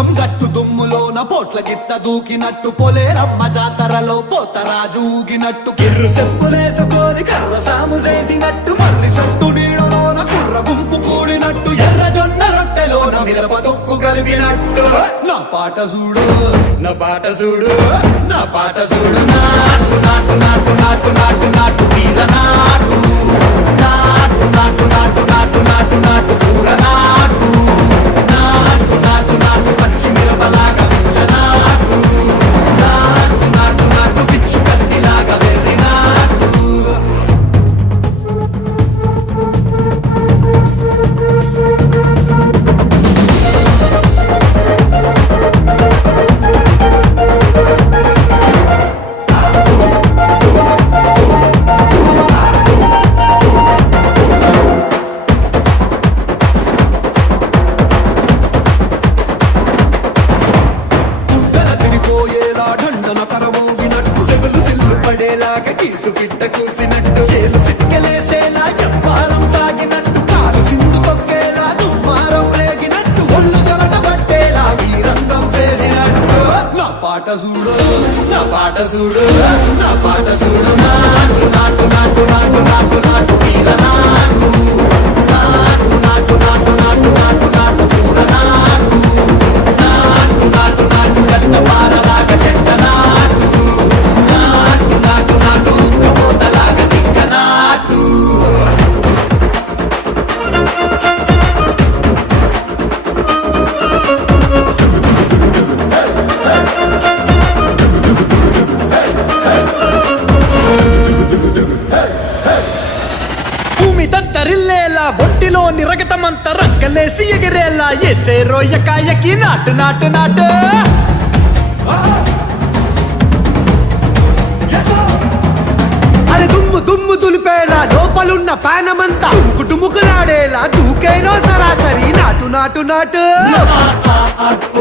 పుల్లం గట్టు దుమ్ములోన పోట్ల గిత్త దూకినట్టు పొలేరమ్మ జాతరలో పోతరాజు ఊగినట్టు కిర్రు చెప్పులేసుకొని కర్ర సాము చేసినట్టు మర్రి సొట్టు నీడలోన కుర్ర గుంపు కూడినట్టు ఎర్ర జొన్న రొట్టెలోన మిరప దొక్కు కలిపినట్టు నా పాట చూడు నా పాట చూడు నా పాట చూడు నాటు నాటు నాటు నాటు నాటు నాటు వీర నాటు నాటు నాటు నాటు నాటు నాటు నాటు కూర నాటు నాటు నాటు నాటు పచ్చి మిరపలాగా నాటు నాటు నాటు నాటు పిచ్చు కత్తిలాగా వెర్రి నాటు పడేలాగా కీసు పిట్ట కూసినట్టు చేలు సిక్కలేసేలా చెప్పారం సాగినట్టు కాలు సింధు తొక్కేలా దుమ్మారం రేగినట్టు ఒళ్ళు సొరట పట్టేలా ఈ రంగం చేసినట్టు నా పాట చూడు నా పాట చూడు నా పాట చూడు నాటు నాటు నాటు నాటు నాటు నాటు వీర నాటు నాటు నాటు నాటు నాటు నాటు నాటు కూర నాటు నాటు నాటు నాటు గట్ట పారలాగా చెట్ట నాటు నాటు నాటు నాటు ఉక్కపోతలాగా దిక్క నాటు భూమి దత్తరిల్లేలా ఒంటిలోని రగతమంత రక్కలేసి ఎగిరేలా ఎసే రోయకాయకి నాటు నాటు నాటు అరే దుమ్ము దుమ్ము దులిపేలా లోపలున్న పానమంతా టుముకులాడేలా దూకేనో సరాసరి నాటు నాటు నాటు నాటు